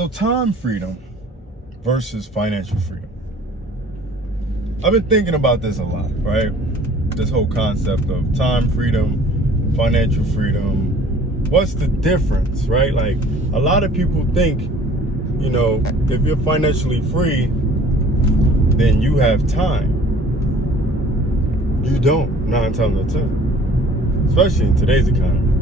So time freedom versus financial freedom. I've been thinking about this a lot, right? This whole concept of time freedom, financial freedom. What's the difference, right? Like, a lot of people think, if you're financially free, then you have time. You don't, 9 times out of 10, especially in today's economy.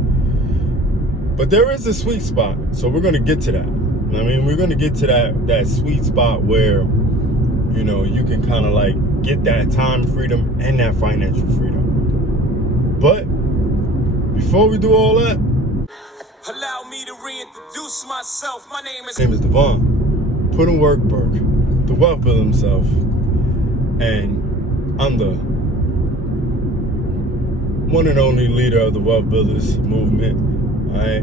But there is a sweet spot, so we're going to get to that. We're going to get to that sweet spot where, you can kind of like get that time freedom and that financial freedom. But before we do all that, allow me to reintroduce myself. My name is Devon. Put in work, Burke, the wealth builder himself, and I'm the one and only leader of the Wealth Builders movement. All right,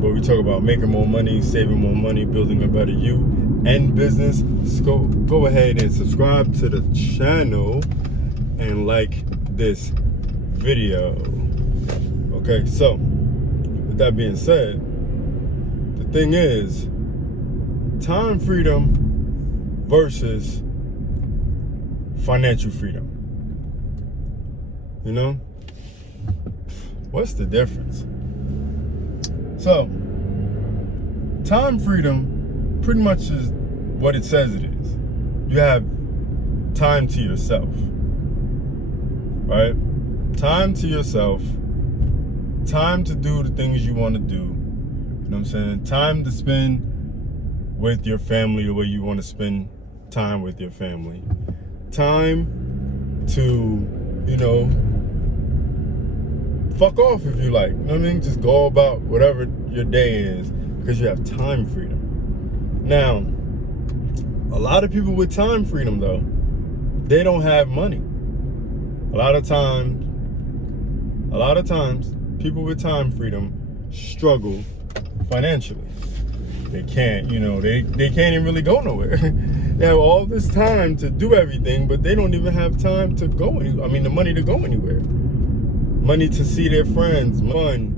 where we talk about making more money, saving more money, building a better you and business. So go ahead and subscribe to the channel and like this video. Okay, so with that being said, the thing is, time freedom versus financial freedom. What's the difference? So, time freedom pretty much is what it says it is. You have time to yourself, right? Time to yourself, time to do the things you want to do. You know what I'm saying? Time to spend with your family the way you want to spend time with your family. Time to, fuck off if you like. You know what I mean? Just go about whatever your day is because you have time freedom. Now, a lot of people with time freedom, though, they don't have money. A lot of times, people with time freedom struggle financially. They can't, they can't even really go nowhere. They have all this time to do everything, but they don't even have time to go anywhere. The money to go anywhere. Money to see their friends, money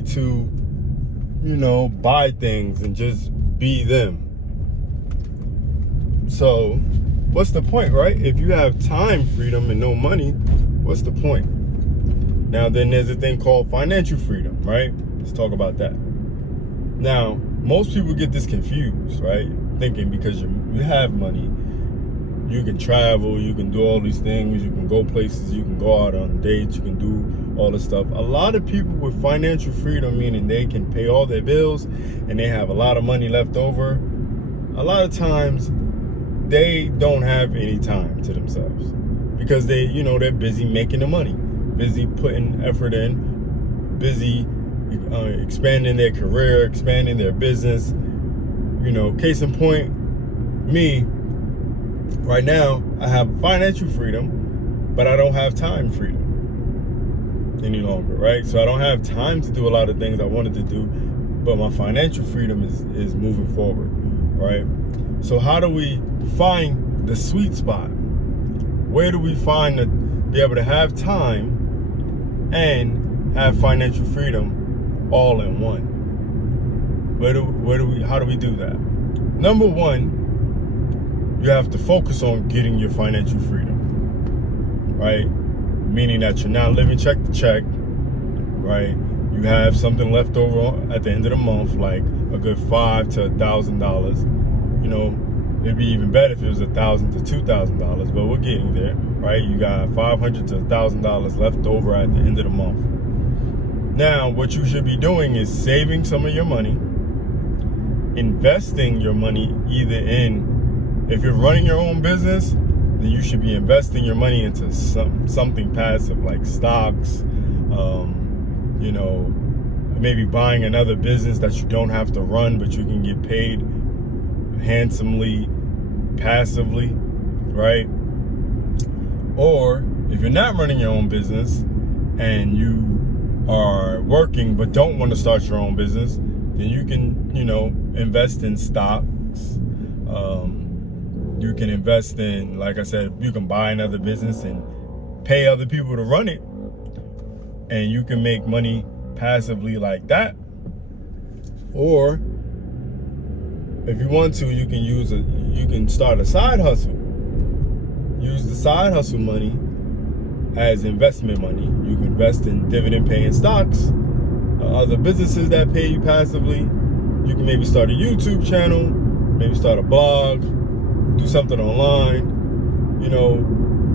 to, buy things and just be them. So, what's the point, right? If you have time freedom and no money, what's the point? Now, then there's a thing called financial freedom, right? Let's talk about that. Now, most people get this confused, right? Thinking because you have money, you can travel, you can do all these things, you can go places, you can go out on dates, you can do all this stuff. A lot of people with financial freedom, meaning they can pay all their bills and they have a lot of money left over, a lot of times they don't have any time to themselves because they're busy making the money, busy putting effort in, busy expanding their career, expanding their business. Case in point, me. Right now, I have financial freedom, but I don't have time freedom any longer, right? So I don't have time to do a lot of things I wanted to do, but my financial freedom is moving forward, right? So how do we find the sweet spot? Where do we find to be able to have time and have financial freedom all in one? How do we do that? Number one, you have to focus on getting your financial freedom, right? Meaning that you're not living check to check, right? You have something left over at the end of the month, like a good $500 to $1,000. It'd be even better if it was $1,000 to $2,000, but we're getting there, right? You got $500 to $1,000 left over at the end of the month. Now, what you should be doing is saving some of your money, investing your money either in, if you're running your own business, then you should be investing your money into something passive like stocks, maybe buying another business that you don't have to run, but you can get paid handsomely, passively, right? Or if you're not running your own business and you are working but don't want to start your own business, then you can, invest in stocks. You can invest in, like I said, you can buy another business and pay other people to run it, and you can make money passively like that. Or if you want to, you can start a side hustle. Use the side hustle money as investment money. You can invest in dividend paying stocks, other businesses that pay you passively. You can maybe start a YouTube channel, maybe start a blog, do something online,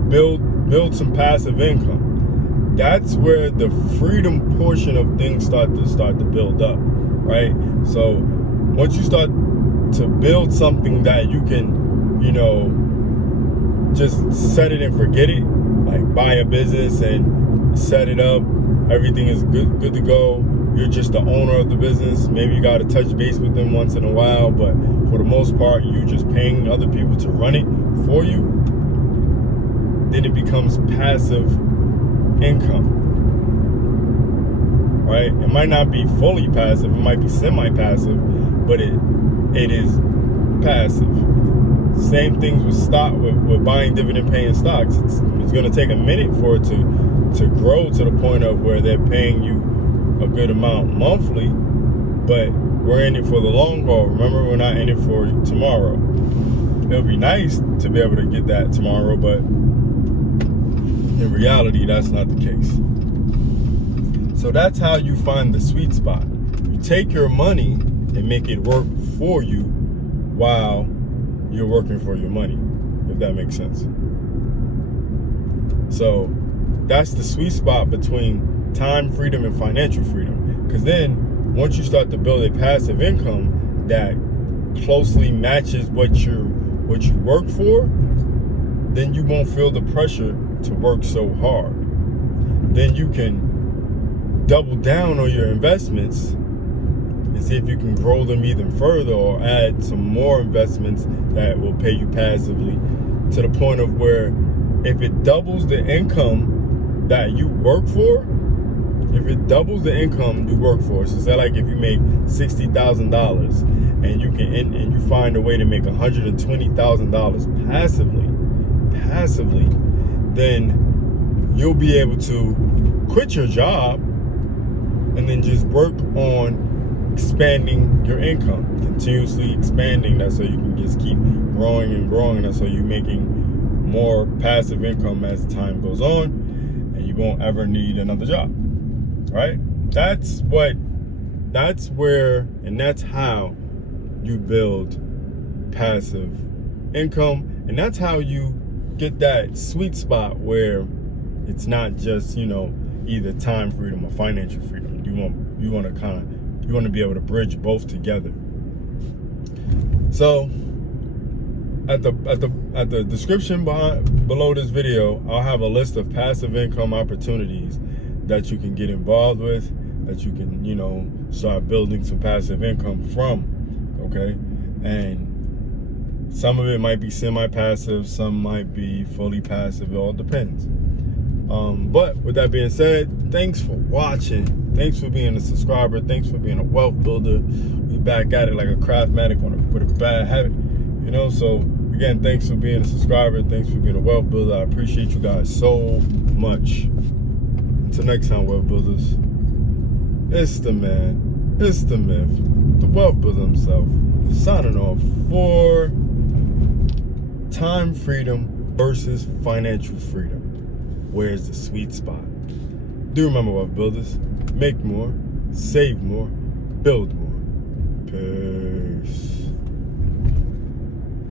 build some passive income. That's where the freedom portion of things start to build up, right? So once you start to build something that you can, just set it and forget it, like buy a business and set it up, everything is good to go. You're just the owner of the business. Maybe you got to touch base with them once in a while, but for the most part, you're just paying other people to run it for you. Then it becomes passive income, right? It might not be fully passive, it might be semi-passive, but it is passive. Same things with buying dividend paying stocks. It's going to take a minute for it to grow to the point of where they're paying you a good amount monthly, but we're in it for the long haul. Remember, we're not in it for tomorrow. It'll be nice to be able to get that tomorrow, but in reality, that's not the case. So that's how you find the sweet spot. You take your money and make it work for you while you're working for your money, if that makes sense. So that's the sweet spot between time freedom and financial freedom. Because then once you start to build a passive income that closely matches what you work for, then you won't feel the pressure to work so hard. Then you can double down on your investments and see if you can grow them even further, or add some more investments that will pay you passively, to the point of where if it doubles the income that you work for, so say like if you make $60,000 and you find a way to make $120,000 passively, then you'll be able to quit your job and then just work on expanding your income, continuously expanding that, so you can just keep growing and growing that, so you're making more passive income as time goes on, and you won't ever need another job, right? That's where, and that's how you build passive income, and that's how you get that sweet spot where it's not just, either time freedom or financial freedom. You want to be able to bridge both together. So at the description below this video, I'll have a list of passive income opportunities that you can get involved with, that you can, start building some passive income from, okay? And some of it might be semi-passive, some might be fully passive, it all depends. But with that being said, thanks for watching. Thanks for being a subscriber. Thanks for being a wealth builder. We back at it like a craftmatic with a bad habit, So again, thanks for being a subscriber. Thanks for being a wealth builder. I appreciate you guys so much. Until next time, wealth builders. It's the man, it's the myth, the wealth builder himself, signing off for time freedom versus financial freedom. Where's the sweet spot? Do remember, wealth builders, make more, save more, build more. Peace.